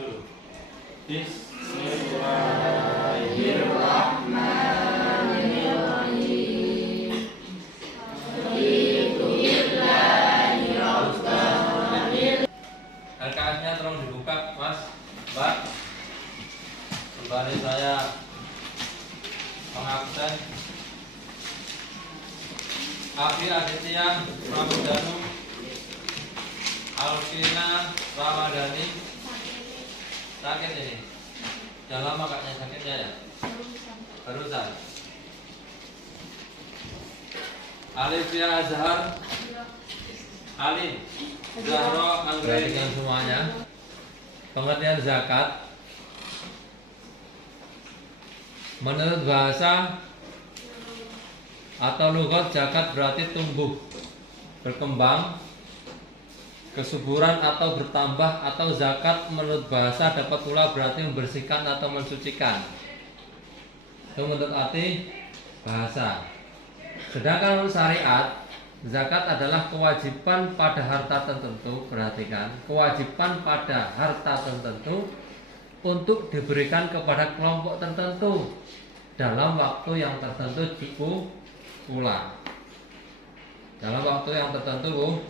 dulu. Bismillahirrahmanirrahim. LKS-nya tolong dibuka, Mas, Mbak. Kembali saya mengabsen Abi Aditya Pramodanu Alvina Ramadhani. Sakit ini? Udah lama kaknya sakitnya ya? Barusan. Alifia Azhar Ali Zahro Anggreni semuanya. Pengertian zakat menurut bahasa atau lughat, zakat berarti tumbuh, berkembang, kesuburan atau bertambah. Atau zakat menurut bahasa dapat pula berarti membersihkan atau mensucikan. Itu menurut arti bahasa. Sedangkan menurut syariat, zakat adalah kewajiban pada harta tertentu. Perhatikan, kewajiban pada harta tertentu untuk diberikan kepada kelompok tertentu dalam waktu yang tertentu pula. Dalam waktu yang tertentu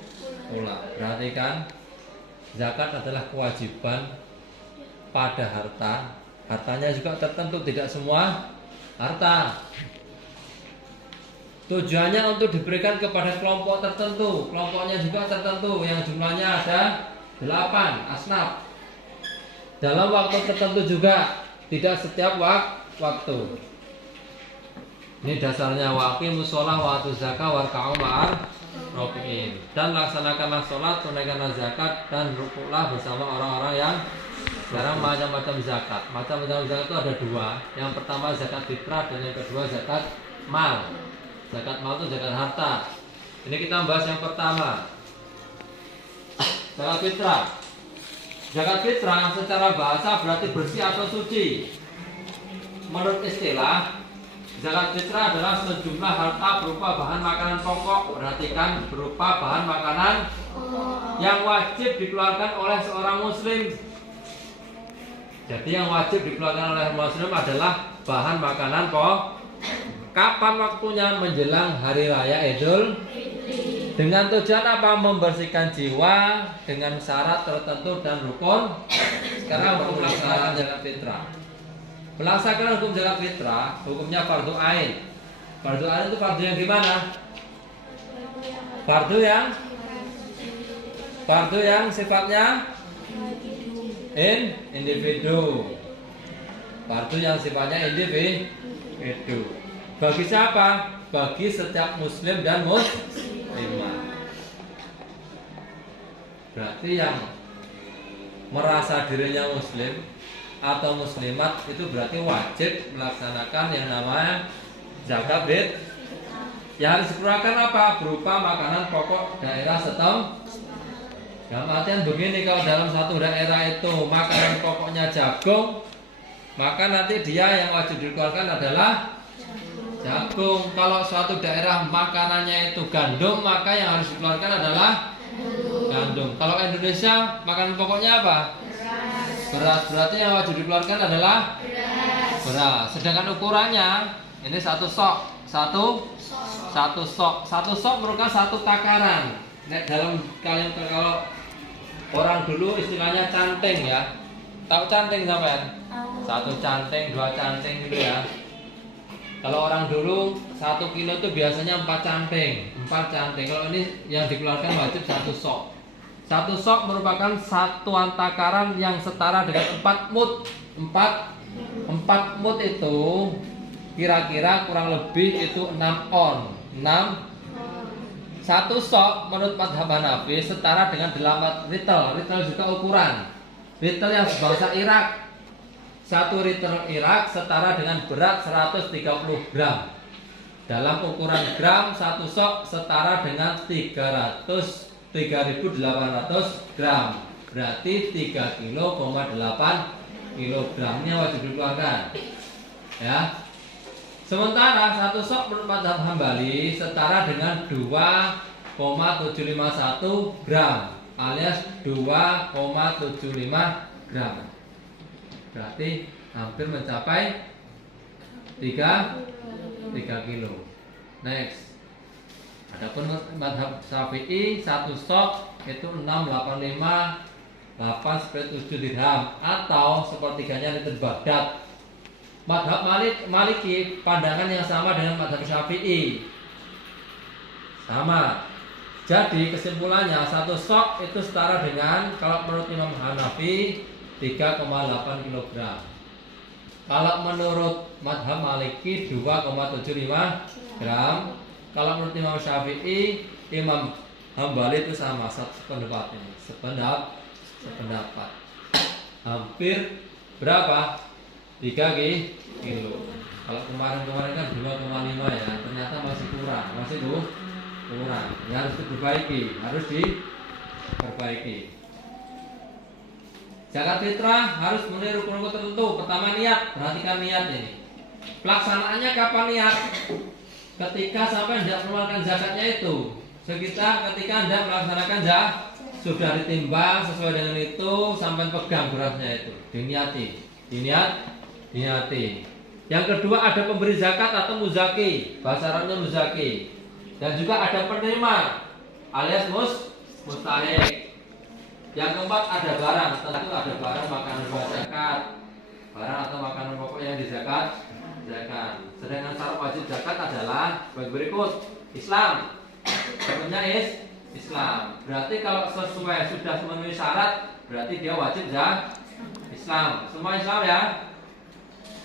pula. Perhatikan, zakat adalah kewajiban pada harta. Hartanya juga tertentu, tidak semua harta. Tujuannya untuk diberikan kepada kelompok tertentu. Kelompoknya juga tertentu, yang jumlahnya ada 8 asnaf. Dalam waktu tertentu juga, tidak setiap waktu. Ini dasarnya waqimus shalah wa atuz zakah warka'u ma'ar raki'in. Dan laksanakanlah sholat, tunaikanlah zakat, dan rukuklah bersama orang-orang yang. Sekarang macam-macam zakat. Macam-macam zakat itu ada 2. Yang pertama zakat fitrah, dan yang kedua zakat mal. Zakat mal itu zakat harta. Ini kita bahas yang pertama, zakat fitrah. Zakat fitrah secara bahasa berarti bersih atau suci. Menurut istilah, zakat fitrah adalah sejumlah harta berupa bahan makanan pokok. Perhatikan, berupa bahan makanan yang wajib dikeluarkan oleh seorang muslim. Jadi yang wajib dikeluarkan oleh muslim adalah bahan makanan pokok. Kapan waktunya? Menjelang hari raya Idul Fitri. Dengan tujuan apa? Membersihkan jiwa dengan syarat tertentu dan rukun. Sekarang hukum melaksanakan zakat fitrah. Melaksanakan hukum zakat fitrah, hukumnya fardu ain. Fardu ain itu fardu yang gimana? Fardu yang sifatnya individu. Fardu yang sifatnya individu. Bagi siapa? Bagi setiap muslim dan muslimah. Berarti yang merasa dirinya muslim atau muslimat itu berarti wajib melaksanakan yang namanya zakat fitrah. Yang harus dikeluarkan apa? Berupa makanan pokok daerah setempat. Dalam artian begini, kalau dalam satu daerah itu makanan pokoknya jagung, maka nanti dia yang wajib dikeluarkan adalah jagung. Kalau suatu daerah makanannya itu gandum, maka yang harus dikeluarkan adalah gandum. Kalau Indonesia makanan pokoknya apa? Beras. Berarti yang wajib dikeluarkan adalah beras. Sedangkan ukurannya ini satu sok merupakan satu takaran. Nek dalam kalian, kalau orang dulu istilahnya canting ya. Tahu canting sampean? Satu canting, 2 canting gitu ya. Kalau orang dulu 1 kilo itu biasanya 4 canting. Kalau ini yang dikeluarkan wajib 1 sok. 1 sok merupakan satuan takaran yang setara dengan 4 mud. 4 mud itu kira-kira kurang lebih itu 6 on. 1 sok menurut mazhab Hanafi setara dengan 8 ritel. Ritel juga ukuran. Ritel yang sebangsa Irak. 1 ritel Irak setara dengan berat 130 gram. Dalam ukuran gram, 1 sok setara dengan 3.800 gram. Berarti 3,8 kilogramnya wajib dikeluarkan. Ya. Sementara 1 sok menurut mazhab Hambali setara dengan 2,751 gram alias 2,75 gram. Berarti hampir mencapai 3 kilo. Next. Adapun mazhab Syafi'i satu stok itu 685 8,7 dirham atau sepertiganya liter Baghdad. Mazhab Maliki pandangan yang sama dengan mazhab Syafi'i. Sama. Jadi kesimpulannya satu stok itu setara dengan kalau menurut Imam Hanafi 3,8 kg. Kalau menurut mazhab Maliki 2,75 gram. Kalau menurut Imam Syafi'i, Imam Hambali itu sama sependapat ini. Sependapat. Hampir berapa? 3 kilo. Kalau kemarin kan 2,5 ya, ternyata masih kurang, kurang. Ya harus diperbaiki. Zakat fitrah harus memenuhi rukun-rukun tertentu. Pertama niat, perhatikan niat ini. Pelaksanaannya kapan niat? Ketika sampai hendak mengeluarkan zakatnya itu. Sekitar ketika hendak melaksanakan zakat sudah ditimbang sesuai dengan itu sampai pegang berasnya itu. Diniati. Yang kedua ada pemberi zakat atau muzaki, bahasa Arabnya muzaki. Dan juga ada penerima alias mustahik. Yang keempat ada barang, tentu ada barang makanan buat zakat. Barang atau makanan pokok yang dizakat. Sedangkan syarat wajib zakat adalah berikut: Islam. Contohnya Islam. Berarti kalau sesuai sudah memenuhi syarat, berarti dia wajib Islam. Semua Islam ya?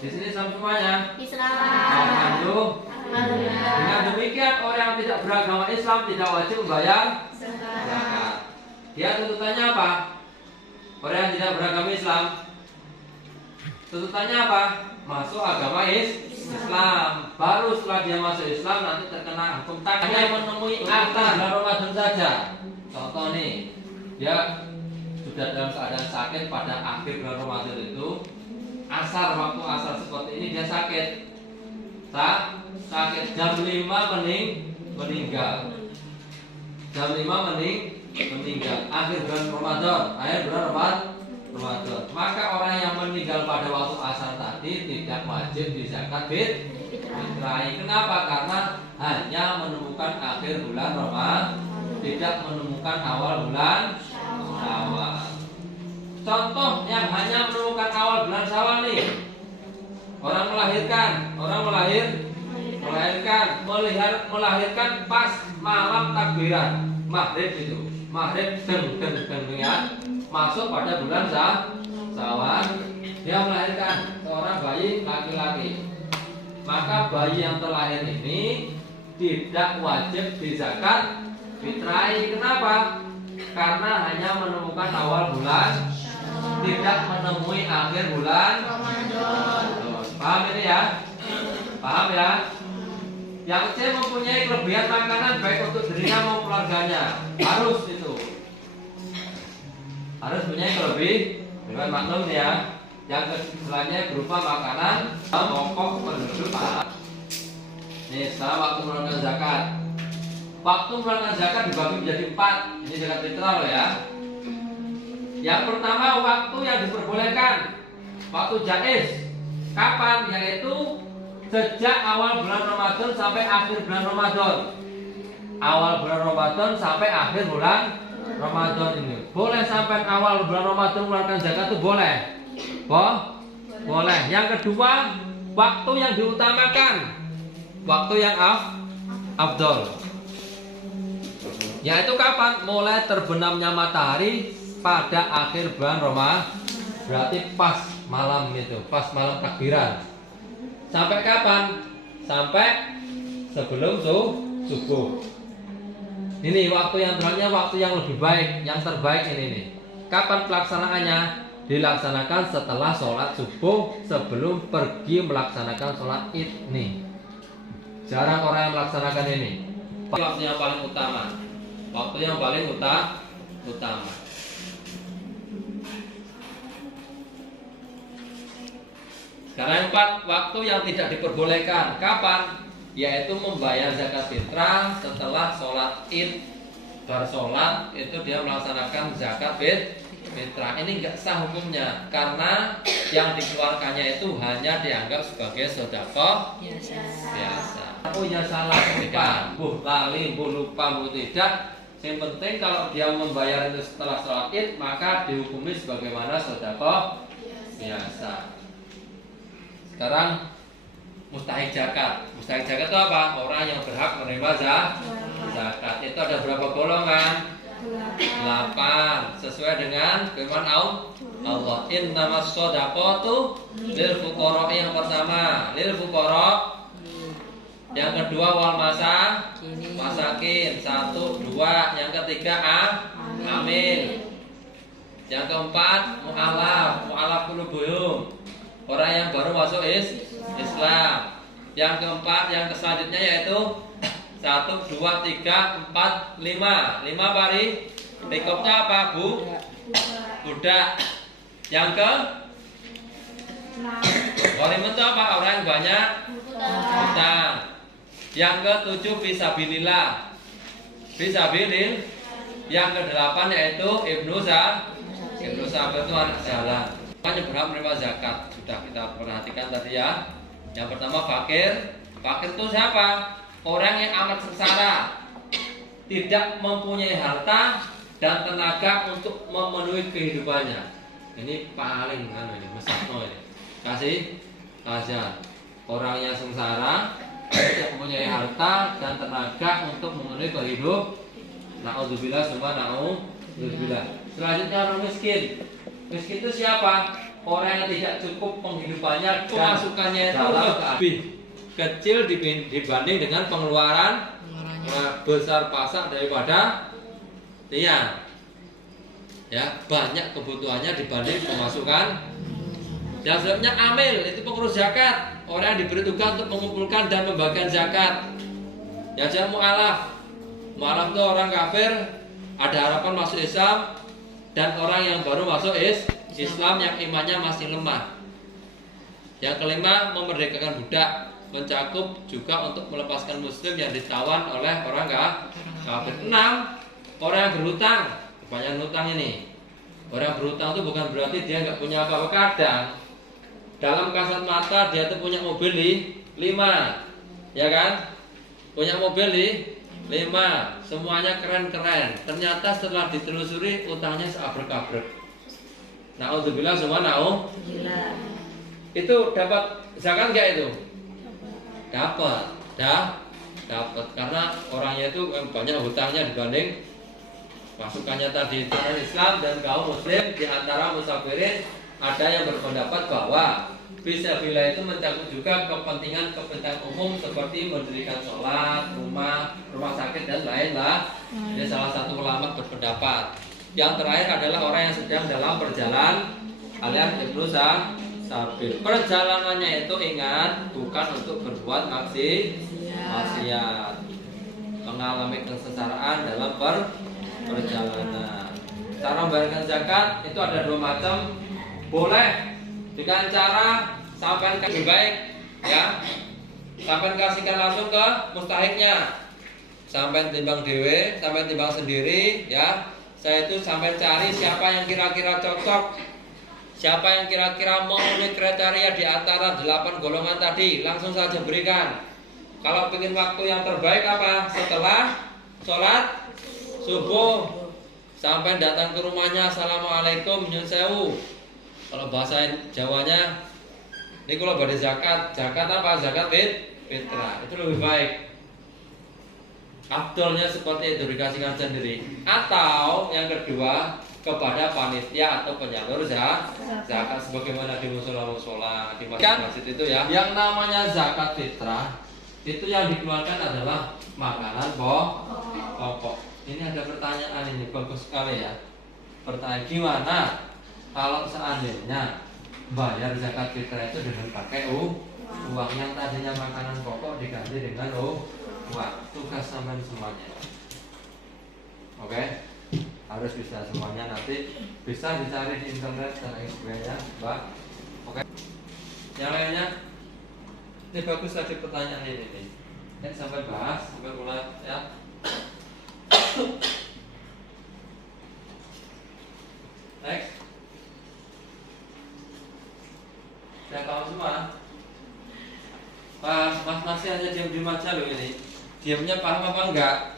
Di sini Islam semuanya? Islam. Alhamdulillah. Dengan demikian orang yang tidak beragama Islam tidak wajib membayar zakat. Dia tuntutannya apa? Orang yang tidak beragama Islam tuntutannya apa? Masuk agama Islam. Baru setelah dia masuk Islam nanti terkena hukum takdir. Hanya menemui akhir Ramadan saja. Contoh nih, dia sudah dalam keadaan sakit pada akhir bulan Ramadan itu. Waktu asar seperti ini dia sakit. Sakit jam 5 meninggal. Jam 5 meninggal. Akhir bulan Ramadan. Maka orang yang meninggal pada waktu asar tadi tidak wajib dizakat fitrah. Kenapa? Karena hanya menemukan akhir bulan Ramadan, tidak menemukan awal bulan Syawal. Contoh yang hanya menemukan awal bulan Syawal nih. Orang melahirkan pas malam takbiran maghrib itu. Maghrib ya. Masuk pada bulan Syawal, dia melahirkan seorang bayi laki-laki. Maka bayi yang terlahir ini tidak wajib dizakat fitrahi. Kenapa? Karena hanya menemukan awal bulan, tidak menemui akhir bulan Ramadan. Paham ini ya? Paham ya? Yang C mempunyai kelebihan makanan baik untuk dirinya maupun keluarganya. Harus punya kelebihan maklum ya. Yang selanjutnya berupa makanan pokok penduduk. Nih, sekarang waktu mengeluarkan zakat. Waktu mengeluarkan zakat dibagi menjadi 4. Ini zakat fitrah loh ya. Yang pertama waktu yang diperbolehkan, waktu jaiz. Kapan? Yaitu sejak awal bulan Ramadan sampai akhir bulan Ramadan. Awal bulan Ramadan sampai akhir bulan Ramadan ini. Boleh sampai awal bulan Ramadan mengeluarkan zakat itu boleh. Boleh. Yang kedua, waktu yang diutamakan. Waktu yang afdol. Yaitu kapan? Mulai terbenamnya matahari pada akhir bulan Ramadan. Berarti pas malam itu, pas malam takbiran. Sampai kapan? Sampai sebelum subuh. Ini waktu yang terakhirnya, waktu yang lebih baik, yang terbaik ini nih. Kapan pelaksanaannya? Dilaksanakan setelah sholat subuh sebelum pergi melaksanakan sholat id nih. Jarang orang yang melaksanakan ini. Waktu yang paling utama. Waktu yang paling utama. Sekarang yang 4, waktu yang tidak diperbolehkan. Kapan? Yaitu membayar zakat fitrah setelah sholat id. Baru sholat itu dia melaksanakan zakat fitrah. Ini nggak sah hukumnya karena yang dikeluarkannya itu hanya dianggap sebagai sedekah biasa. Punya salah lupa, lali, lupa, tidak. Yang penting kalau dia membayar itu setelah sholat id, maka dihukumi sebagaimana sedekah biasa. Sekarang mustahik zakat. Mustahik zakat itu apa? Orang yang berhak menerima zakat. Itu ada berapa golongan? 8. Sesuai dengan firman Allah. Innamas shadaqatu lil fuqara. Yang pertama lil fuqara. Yang kedua wal masakin. 1, 2. Yang ketiga amin. Yang keempat mu'alaf qulubuhum. Orang yang baru masuk Islam. Yang keempat, yang selanjutnya yaitu 1, 2, 3, 4, 5. 5 pari. Rikopnya apa, Bu? Budak. Yang ke? Walimun itu apa? Orang yang banyak hutang. Yang ke-7 fisabilillah. Yang ke-8 yaitu Ibnu Sahabat itu anak jalan. Hanya berhak menerima zakat. Sudah kita perhatikan tadi ya. Yang pertama fakir. Fakir itu siapa? Orang yang amat sengsara, tidak mempunyai harta dan tenaga untuk memenuhi kehidupannya. Ini paling ini mesakno ini. Kasih aja. Orang yang sengsara, tidak mempunyai harta dan tenaga untuk memenuhi kehidupan. Na'udzubillah semua na'udzubillah. Selanjutnya orang miskin. Miskin itu siapa? Orang yang tidak cukup penghidupannya, pemasukannya itu lebih kecil dibanding dengan pengeluaran besar pasak daripada tiang. Ya, banyak kebutuhannya dibanding pemasukan. Yang selanjutnya amil, itu pengurus zakat. Orang yang diberi tugas untuk mengumpulkan dan membagikan zakat. Yang selanjutnya mu'alaf. Mu'alaf itu orang kafir, ada harapan masuk Islam, dan orang yang baru masuk Islam yang imannya masih lemah. Yang kelima, memerdekakan budak, mencakup juga untuk melepaskan muslim yang ditawan oleh orang kafir. 6, orang yang berhutang. Kebanyakan hutang ini. Orang yang berhutang itu bukan berarti dia nggak punya apa-apa. Kadang dalam kasat mata dia tuh punya mobil 5, ya kan? Punya mobil 5, semuanya keren-keren. Ternyata setelah ditelusuri utangnya seabrek-abrek. Na'udzubillah semua Itu dapat zakat nggak itu? Dapat, dapat karena orangnya itu banyak hutangnya dibanding masukannya tadi. Itu Islam dan kaum muslim di antara musafirin ada yang berpendapat bahwa fisabilillah itu mencakup juga kepentingan umum seperti mendirikan sholat, rumah sakit dan lain-lain. Ini salah satu ulama berpendapat. Yang terakhir adalah orang yang sedang dalam perjalanan alias ibnu sabil. Perjalanannya itu ingat bukan untuk berbuat maksiat, mengalami kesengsaraan dalam perjalanan. Cara membayarkan zakat itu ada 2 macam. Boleh dengan cara sampai lebih baik, ya. Sampai kasihkan langsung ke mustahiknya. Sampai timbang dewe, sampai timbang sendiri, ya. Saya itu sampai cari siapa yang kira-kira cocok, siapa yang kira-kira memenuhi kriteria di antara 8 golongan tadi, langsung saja berikan. Kalau ingin waktu yang terbaik apa? Setelah sholat subuh, sampai datang ke rumahnya, assalamualaikum, nyun sewu. Kalau bahasa Jawanya, ini kalau pada zakat apa? Zakat fitrah. Itu lebih baik. Afdolnya seperti itu, dikasihkan sendiri. Atau yang kedua, kepada panitia atau penyalur zakat sebagaimana di musola di masjid itu ya. Yang namanya zakat fitrah itu yang dikeluarkan adalah makanan pokok. Ini ada pertanyaan ini bagus sekali ya. Pertanyaan, gimana kalau seandainya bayar zakat fitrah itu dengan pakai uang yang tadinya makanan pokok diganti dengan uang? Tugas sampean semuanya. Oke? Harus bisa semuanya, nanti bisa dicari di internet dan lain sebagainya, Mbak. Oke? Yang lainnya, ini bagus tadi pertanyaan ini nih. Sampai bahas, sampai mulai ya. Next. Saya tahu semua. Mas masih hanya diam-diam aja loh ini. Diamnya paham apa enggak?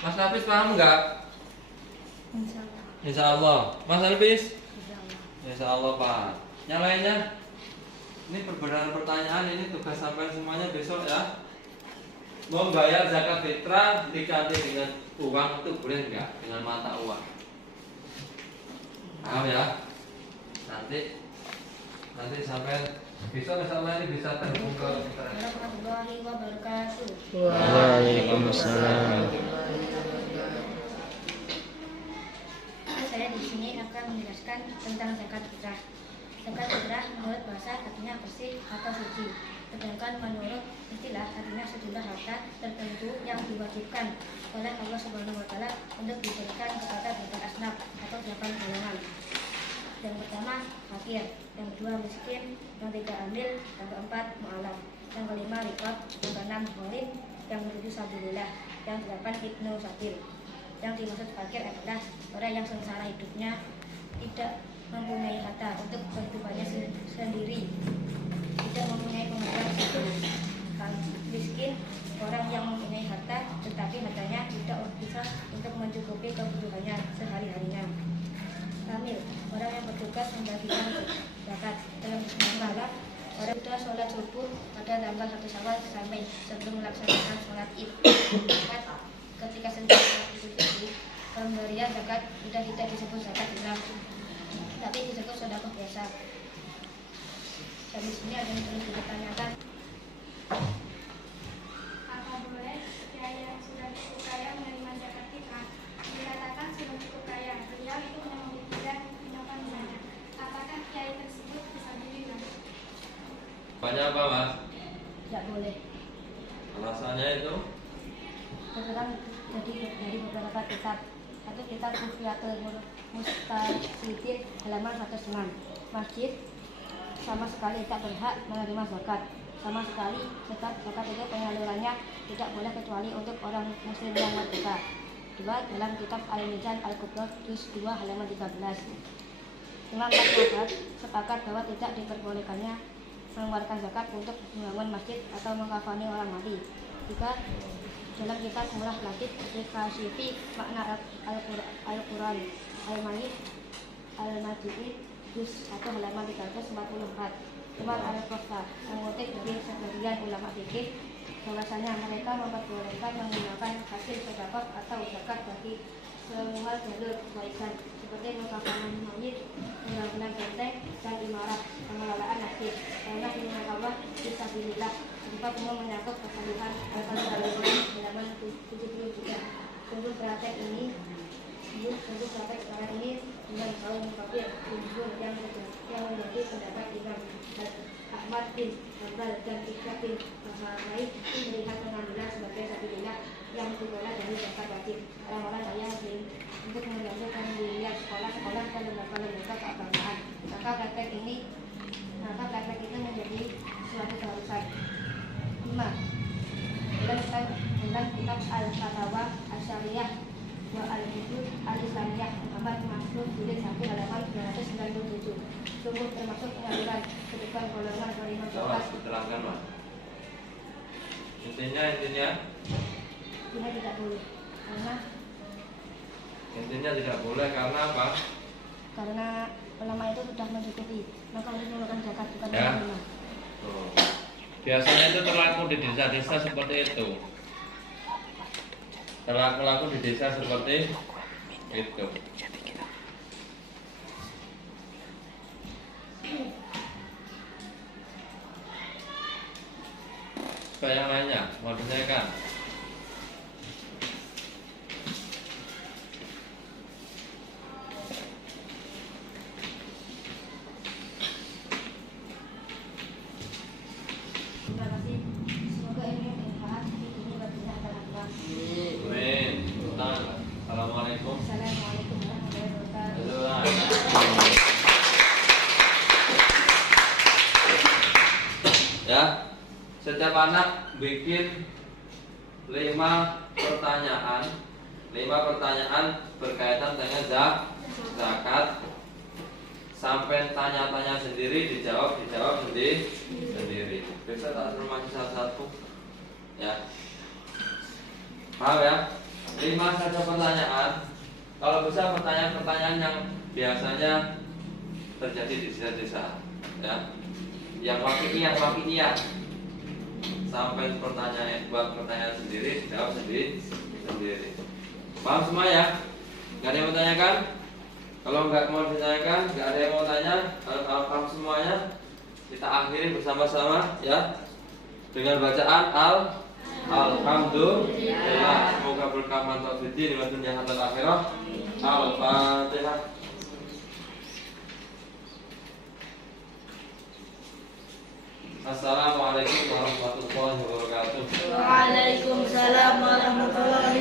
Mas Nafis paham enggak? Insya Allah. Mas Nafis? Insya Allah Pak. Yang lainnya? Ini perbedaan pertanyaan, ini tugas sampai semuanya besok ya. Membayar zakat fitrah diganti dengan uang itu boleh enggak? Dengan mata uang. Paham ya? Nanti sampai besok misalnya ini bisa terhubung ke internet. Warahmatullahi wabarakatuh. Waalaikumsalam. Saya di sini akan menjelaskan tentang zakat fitrah. Zakat fitrah menurut bahasa artinya bersih atau suci. Sedangkan menurut istilah artinya sejumlah harta tertentu yang diwajibkan oleh Allah Subhanahu wa taala untuk diberikan kepada beberapa asnaf atau 8 golongan. Yang pertama fakir, yang kedua miskin, yang ketiga amil, yang keempat mu'alaf, yang kelima riqab, yang keenam gharim, yang ketujuh sabilillah, yang kedelapan ibnu sabil. Yang dimaksud fakir adalah orang yang sengsara hidupnya, tidak mempunyai harta untuk kehidupannya sendiri, tidak mempunyai penghasilan hidup. Miskin, orang yang mempunyai harta tetapi hartanya tidak bisa untuk mencukupi kebutuhannya sehari-harinya. Kamil, orang yang bertugas membagikan zakat. Dalam Bismillah, orang sudah sholat subuh pada tanggal 1 Syawal sampai sebelum melaksanakan sholat Id. Ketika selesai sholat Idul Fitri, pemberian zakat sudah tidak disebut zakat fitrah, tapi disebut sedekah biasa. Dan di sini ada yang perlu ditanyakan. Apa boleh kiai yang sudah cukup kaya menerima zakat fitrah? Dikatakan sudah cukup kaya, beliau itu dan gunakan banyak. Apakah kiai tersebut bisa dibina? Banyak apa Mas? Tidak boleh. Alasannya itu? Terserang jadi dari beberapa kitab. Satu kitab Kufiatul Mustaqidin halaman 106. Masjid sama sekali tak berhak menerima zakat. Sama sekali sebab zakat itu penyalurannya tidak boleh kecuali untuk orang muslim yang merdeka. Dua, dalam kitab Al-Mizan Al-Kubra juz 2 halaman 13. Imam Al-Mazhab sepakat bahwa tidak diperbolehkannya mengeluarkan zakat untuk membangun masjid atau mengkafani orang mati. Tiga, dalam kitab Murah Latif Al-Kashifi makna Al-Quran Al-Mayyid Al-Majid juz 1 halaman 344. Umar Al-Qasta mengutip dari sebagian ulama fikih bahwasanya mereka memperbolehkan menggunakan hasil sedekah atau zakat bagi semua jalur kebaikan seperti mengkafankan mayit, pembangunan benteng dan imarah, pengelolaan masjid, karena firman Allah fisabilillah tempat umum menyangkut kesalahan Al-Qur'an halaman 73. Sungguh praktek sekarang ini dengan kaum kafir yang menjadi pendapat Imam Ahmad bin Hanbal dan Ishaq bin Rahmani melihat pengambilan sebagai sabilillah yang dikelola dari zakat wajib orang-orang kaya untuk membantu pendirian sekolah-sekolah dan lembaga-lembaga keagamaan. Maka praktek ini menjadi suatu keharusan. 5. Dalam kitab Al-Fatawa Al-Syariah wa Al-Hudud Al-Islamiyah Muhammad Masrur jilid 1 halaman 997. Sungguh termasuk penyaluran sedekah golongan penerima zakat. Diterangkan Mas. Intinya Ini tidak boleh tidak boleh karena apa? karena ulama itu sudah mencukupi, maka untuk mengeluarkan zakat bukan Ya. menerima. Tuh. Biasanya itu terlaku di desa-desa seperti itu. Terlaku di desa seperti itu. Supaya yang lainnya mau ditanyakan. Terima kasih. Semoga ini bermanfaat di dunia dan di akhirat. Amin. Assalamualaikum. Assalamualaikum warahmatullahi wabarakatuh. Ya, setiap anak bikin 5 pertanyaan berkaitan dengan zakat sampai tanya-tanya sendiri, dijawab sendiri. Bisa tak suruh maju satu-satu, ya. Paham ya? 5 saja pertanyaan. Kalau bisa pertanyaan-pertanyaan yang biasanya terjadi di desa-desa, ya. Yang wakiliyah. Sampai buat pertanyaan sendiri, jawab sendiri. Paham semua ya? Gak ada yang mau tanyakan? Kalau nggak mau ditanyakan, nggak ada yang mau tanya, kalau paham semuanya, kita akhiri bersama-sama ya dengan bacaan Alhamdulillah. Semoga berkah mantap di dunia dan akhirat. Al-Fatihah. Assalamualaikum warahmatullahi wabarakatuh. Waalaikumsalam warahmatullahi